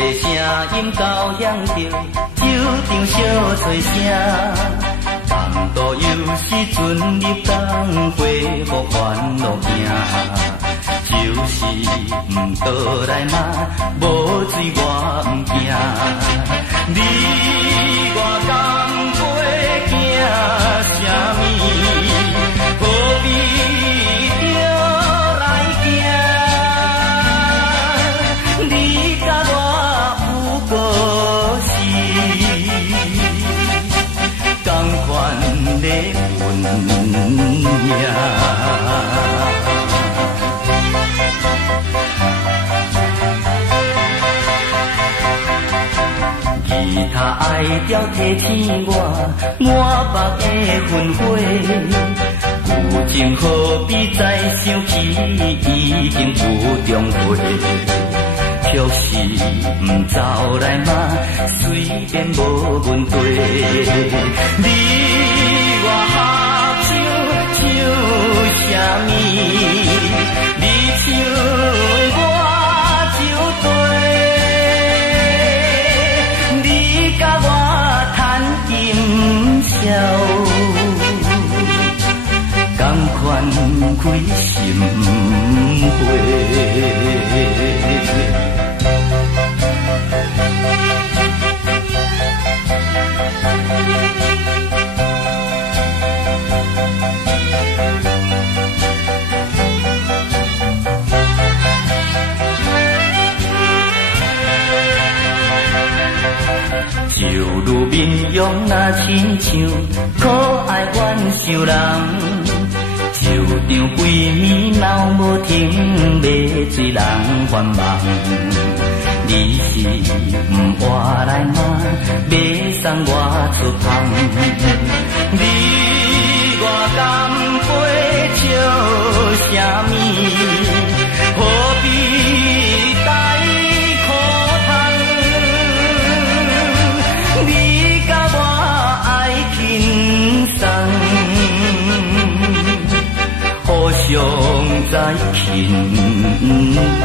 声音交响着，酒场小吹声。同渡有时阵入港，恢复烦恼行。就是毋倒来嘛，无水我毋惊。你我甘陪行啥物？何必着来惊？你甲我有故事，同款咧分命。吉他爱调提醒我，满目的魂火。有情何必再想起，已经有中岁。确实毋走来嘛，随便无问题。你我合唱唱啥物？你唱我就对。你甲我弹今宵，同款开心花。就如面容那亲像可爱怨愁人，就场规暝闹无停，要醉人繁忙。你是毋活来吗？要送我出旁。你我甘陪笑啥物？何必带苦汤？你甲我爱轻松，互相再轻重。